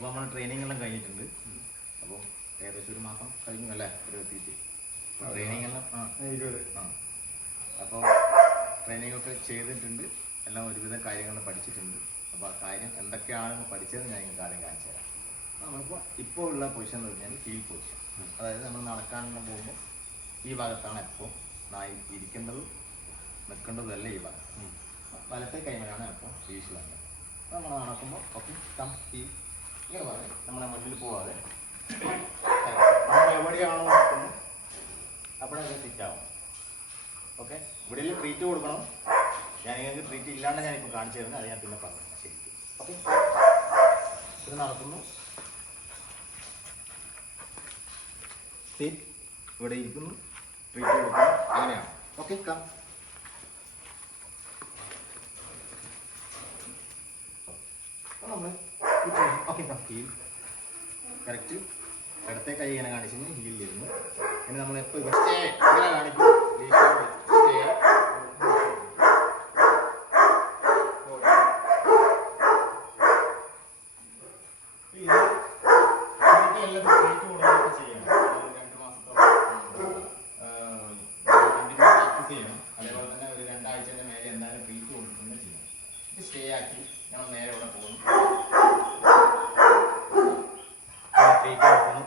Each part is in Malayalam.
അപ്പോൾ നമ്മൾ ട്രെയിനിങ് എല്ലാം കഴിഞ്ഞിട്ടുണ്ട്. അപ്പോൾ ഏകദേശം ഒരു മാസം കഴിഞ്ഞു അല്ലേ ഒരു എത്തിയിട്ട് ട്രെയിനിങ് എല്ലാം അപ്പോൾ ട്രെയിനിങ് ഒക്കെ ചെയ്തിട്ടുണ്ട്. എല്ലാം ഒരുവിധം കാര്യങ്ങൾ പഠിച്ചിട്ടുണ്ട്. അപ്പോൾ ആ കാര്യം എന്തൊക്കെയാണെന്ന് പഠിച്ചതെന്ന് ഞാൻ നിങ്ങൾക്ക് ആദ്യം കാണിച്ചു തരാം. ഇപ്പോൾ ഉള്ള പൊസിഷൻ എന്ന് പറഞ്ഞാൽ ഹീൽ പൊസിഷൻ. അതായത് നമ്മൾ നടക്കാനെല്ലാം പോകുമ്പോൾ ഈ ഭാഗത്താണ് എപ്പോൾ നായി ഇരിക്കേണ്ടതും നിൽക്കേണ്ടതും അല്ല ഈ ഭാഗം. വലത്തെ കൈമലാണ് എപ്പോൾ വീശിലുണ്ട്. നമ്മൾ നടക്കുമ്പോൾ ഓക്കെ കം ഹീൽ ഇങ്ങനെ പറയും. നമ്മളെ മുന്നിൽ പോവാതെ നമ്മൾ എവിടെയാണോ നിൽക്കുന്നത് അവിടെ അത് ഫിറ്റ് ആവും. ഓക്കെ, ഇവിടെ ട്രീറ്റ് കൊടുക്കണം. ഞാൻ നിങ്ങൾക്ക് ട്രീറ്റ് ഇല്ലാണ്ട് ഞാനിപ്പോൾ കാണിച്ചു തരുന്നത്. അത് ഞാൻ പിന്നെ പറഞ്ഞു ശരിക്കും. ഓക്കെ, ഇത് നടക്കുന്നു. ഇവിടെ ഇരിക്കുന്നു, ട്രീറ്റ് കൊടുക്കുന്നു. അങ്ങനെയാണ്. Okay, come. നമ്മൾ ഓക്കെ കം ഹീൽ കറക്റ്റ്. ഇടത്തെ കൈ ഇങ്ങനെ കാണിച്ചു ഹീലിലിരുന്നു. ഇനി നമ്മൾ എപ്പോൾ സ്റ്റേ ഇങ്ങനെ കാണിക്കും. സ്റ്റേ അതേപോലെ തന്നെ ഒരു 2 ആഴ്ചൻ്റെ മേലെ എന്തായാലും ട്രീറ്റ് കൊടുക്കുന്നത് ചെയ്യണം. ഇത് സ്റ്റേ ആക്കി ഞങ്ങൾ നേരെ ഇവിടെ പോകുന്നു. ട്രീറ്റ് കൊടുക്കുന്നു.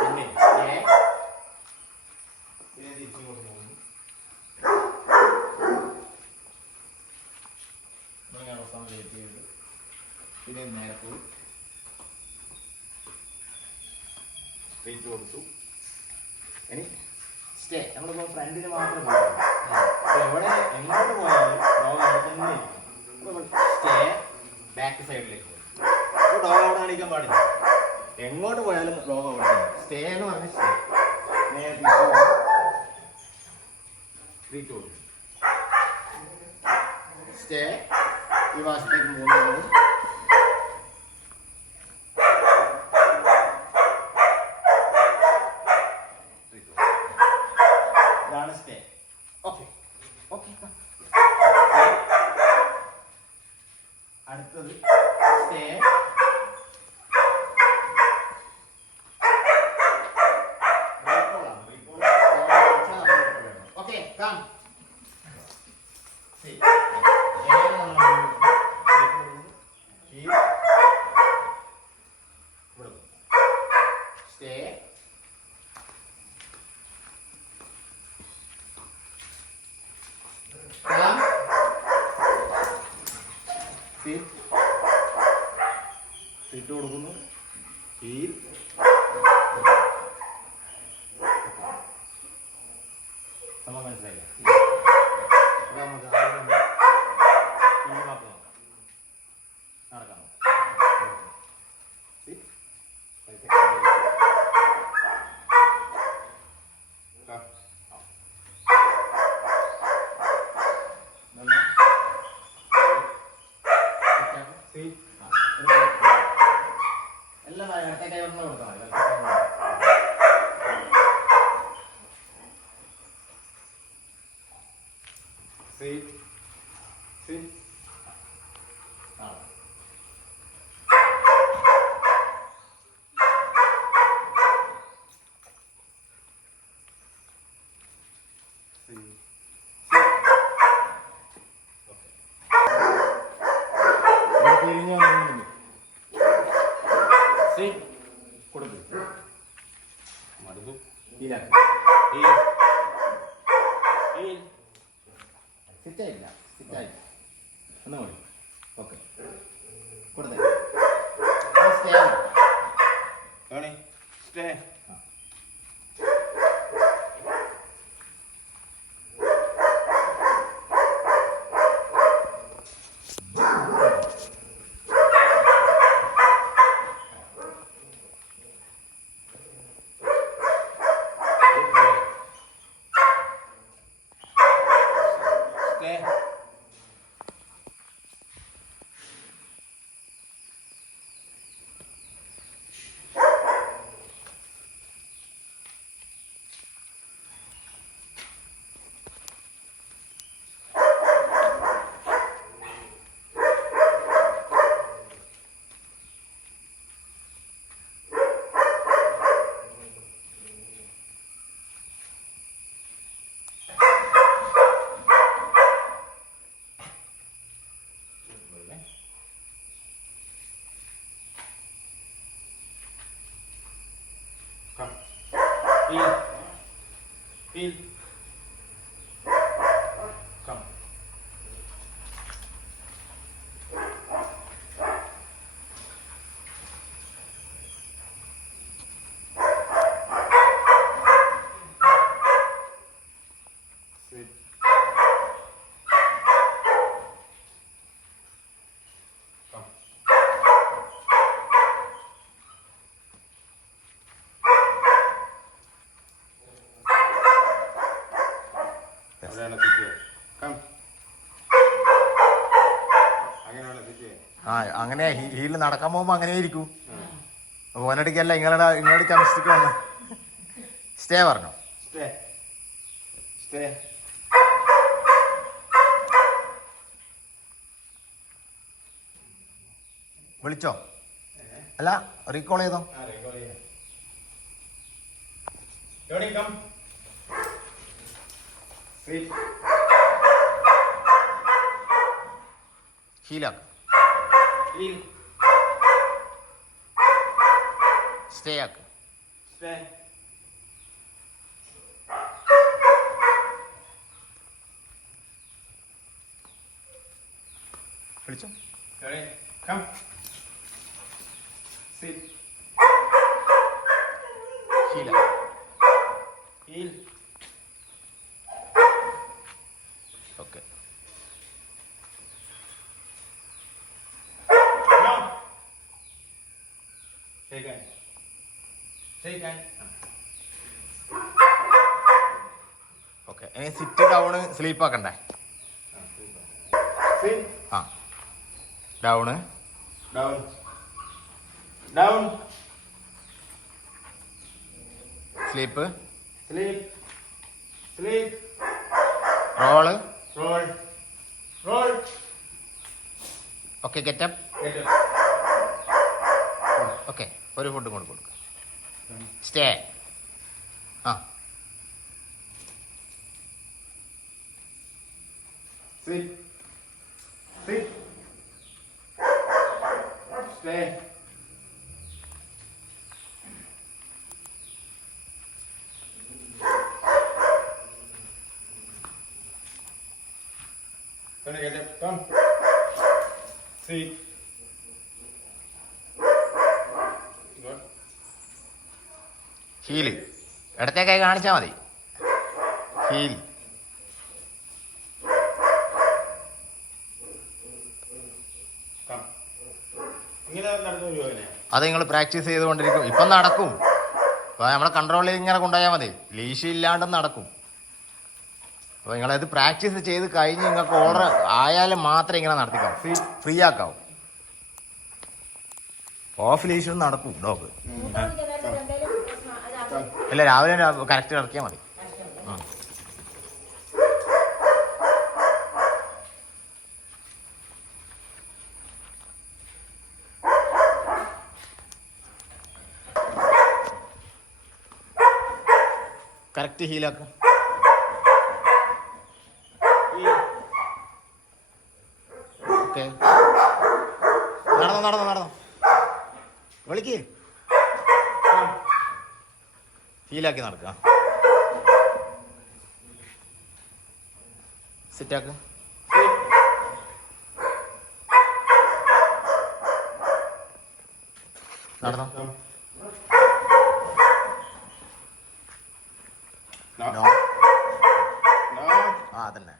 പിന്നെ സ്റ്റേ പിന്നെ തിരിച്ചിങ്ങോട്ട് പോകുന്നു. ഇങ്ങനെ അവസാനം വെയിറ്റ് ചെയ്ത് പിന്നെ നേരെ പോയി ട്രീറ്റ് കൊടുത്തു. ഇനി സ്റ്റേ. നമ്മളിപ്പോൾ ഫ്രണ്ടിന് മാത്രം പോകാം. എവിടെ എങ്ങോട്ട് പോയാലും ഡോഗ് അവിടെ തന്നെ ഇരിക്കും. സ്റ്റേ ബാക്ക് സൈഡിലേക്ക് പോകും. അപ്പോൾ ഡോഗ് അവിടെ കാണിക്കാൻ പാടില്ല. എങ്ങോട്ട് പോയാലും ഡോഗ് അവിടെ തന്നെ. സ്റ്റേ എന്ന് പറഞ്ഞാൽ സ്റ്റേ. നേരെ ട്രീറ്റ് കൊടുക്കും. സ്റ്റേ ഈ വാശത്തേക്ക് 3 സ്റ്റേ. ഓക്കെ ഓക്കെ, അടുത്തത് സ്റ്റേ. Okay come. സ്റ്റേ. സീറ്റ് കൊടുക്കുന്നു. ഹീൽ നമ്മൾ മനസ്സിലായില്ല. നമുക്ക് നടക്കാം. എല്ലാം ഇടത്തെ കൈ ഒന്ന് കൊടുക്കാം. കൊടുക്കും. മടുത്തു. സിറ്റായില്ല, സിറ്റായില്ല. ഒന്നും കൂടി. ഓക്കെ, കൊടുത്തേ. Stay stay. Heel. Come. Sit. Come. അവിടെയാണ് സിറ്റ്. കം. അങ്ങനെയാണ് സിറ്റ്. ആ അങ്ങനെ ഹീലിൽ നടക്കാൻ പോകുമ്പോൾ അങ്ങനെ ഇരിക്കൂ. ഓനടിക്കല്ല ഇങ്ങോട്ട് കമിസ്റ്റിക്ക് വന്ന സ്റ്റേ പറഞ്ഞോ. സ്റ്റേ. സ്റ്റേ. വിളിച്ചോ? അല്ല റീകോൾ ചെയ്തോ? ഹീലാക്ക്. സ്റ്റേ ആക്ക്. വിളിച്ചോ? ഹീല. ഓക്കെ. ഓക്കെ. ഇനി സിറ്റ് ഡൗണ് സ്ലീപ്പ് ആക്കണ്ടേ? ആ down down down sleep sleep sleep roll roll roll. Okay. Get up. Okay. ഒരു ഫുഡ് കൊണ്ട് കൊടുക്കുക. സ്റ്റേ. ആ Sit. Sit. Stay. Gonna get it. Come. Sit. Good. Heel ഇടത്തേക്കായി കാണിച്ചാൽ മതി. ഹീൽ. Come. ഇങ്ങനെ നടന്നു വരുമോ? അത് നിങ്ങൾ പ്രാക്ടീസ് ചെയ്തുകൊണ്ടിരിക്കും. ഇപ്പം നടക്കും. അപ്പോൾ നമ്മളെ കൺട്രോളിൽ ഇങ്ങനെ കൊണ്ടുപോയാൽ മതി. ലീഷ് ഇല്ലാണ്ട് നടക്കും. അപ്പോൾ നിങ്ങളത് പ്രാക്ടീസ് ചെയ്ത് കഴിഞ്ഞ് നിങ്ങൾക്ക് ഓർഡർ ആയാലും മാത്രമേ ഇങ്ങനെ നടത്തിക്കാവൂ. ഫ്രീ ആക്കാവും. ഓഫ് ലീഷും നടക്കും ഡോഗ്. ഇല്ല, രാവിലെ കറക്റ്റ് ഇറക്കിയാൽ മതി. കറക്റ്റ് ഹീലാക്കാം. ഓക്കെ. നടന്നോ വിളിക്ക്. ഹീലാക്കി നടക്കുക. സിറ്റാക്ക്. നടന്നോ. നോ. ആ അതന്നെ.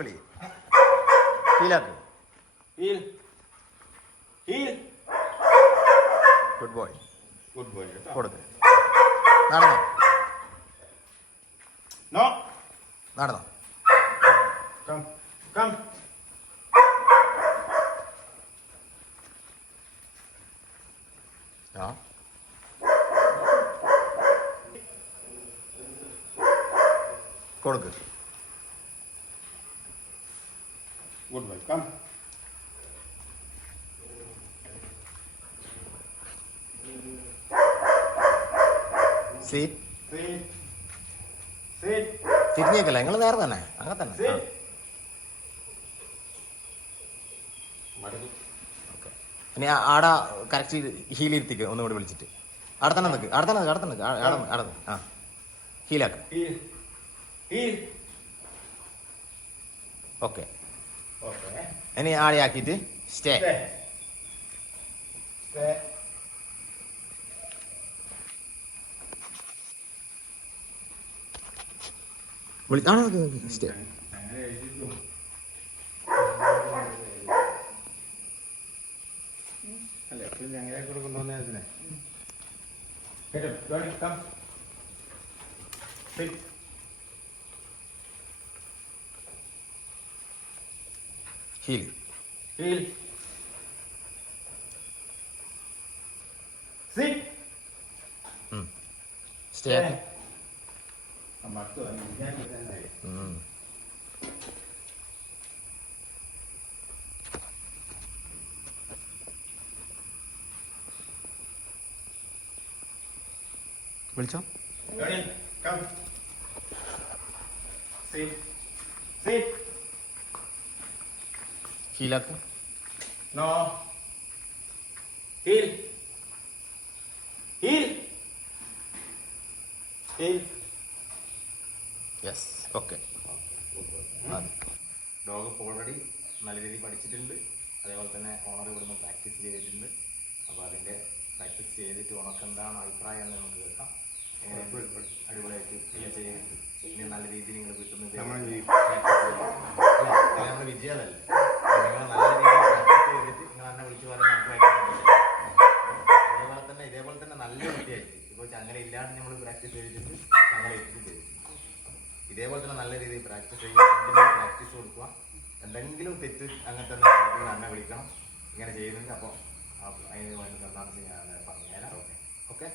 വിളി. ഹീലാക്ക്. Good boy. കൊടുക്ക്. നടന്നോ. ആ കൊടുക്ക്. Good boy. Come. Sit. Sit. Sit. തിരിഞ്ഞേക്കല്ല, നിങ്ങൾ നേരെ തന്നെ അങ്ങനെ തന്നെ. ഓക്കെ. ഇനി ആടെ കറക്റ്റ് ഹീലിരുത്തിക്ക് ഒന്നും കൂടി വിളിച്ചിട്ട്. അവിടെ തന്നെ നിൽക്ക്. ആ ഹീലാക്ക്. Heel heel. ഓക്കെ. ഓക്കെ. ഇനി ആളിയാക്കിയിട്ട് സ്റ്റേ. സ്റ്റേ. സ്റ്റേ. സ്റ്റേ. അങ്ങനെ എഴുതിയിട്ടു. അല്ല എപ്പോഴും ഞങ്ങളെ കൂടെ കൊണ്ടുവന്നതിനെ കേട്ടോ. Come heel. Heel. Sit. Stay. മറത്തു ഞാൻ ഇതായി. വിളിച്ചോ. Come. Sit. Sit. ഹീലാക്ക്. No. Heel. Heel. Heel. Yes. Okay. Dog ഇപ്പോൾ ഓൾറെഡി നല്ല രീതിയിൽ പഠിച്ചിട്ടുണ്ട്. അതേപോലെ തന്നെ ഓണർ ഇവിടുന്ന് പ്രാക്ടീസ് ചെയ്തിട്ടുണ്ട്. അപ്പോൾ അതിൻ്റെ പ്രാക്ടീസ് ചെയ്തിട്ട് ഉണക്ക് എന്താണ് അഭിപ്രായം എന്ന് നമുക്ക് കേൾക്കാം. അടിപൊളിയായിട്ട് ഫീൽ ചെയ്യുന്നുണ്ട്. ഇനി നല്ല രീതിയിൽ നിങ്ങൾ കിട്ടുന്നത് നമ്മുടെ വിജയമല്ലേ. നിങ്ങൾ നല്ല രീതിയിൽ പ്രാക്ടീസ് ചെയ്തിട്ട് നിങ്ങൾ എന്നെ വിളിച്ച് പറയാൻ നമുക്ക് ഇതേപോലെ തന്നെ നല്ല വൃത്തിയായിട്ട് ഇപ്പോൾ ചങ്ങല ഇല്ലാണ്ട് നമ്മൾ പ്രാക്ടീസ് ചെയ്തിട്ടുണ്ട്. ചങ്ങല ഇട്ടിട്ട് ചെയ്തിട്ടുണ്ട്. ഇതേപോലെ തന്നെ നല്ല രീതിയിൽ പ്രാക്ടീസ് ചെയ്യുക. എന്തെങ്കിലും പ്രാക്ടീസ് കൊടുക്കുക. എന്തെങ്കിലും തെറ്റ് അങ്ങനത്തെ എന്നെ വിളിക്കണം. ഇങ്ങനെ ചെയ്യുന്നുണ്ട്. അപ്പോൾ അതിന് വേണ്ടി എന്താണെന്ന് ഞാൻ പറഞ്ഞുതരാം. ഓക്കെ.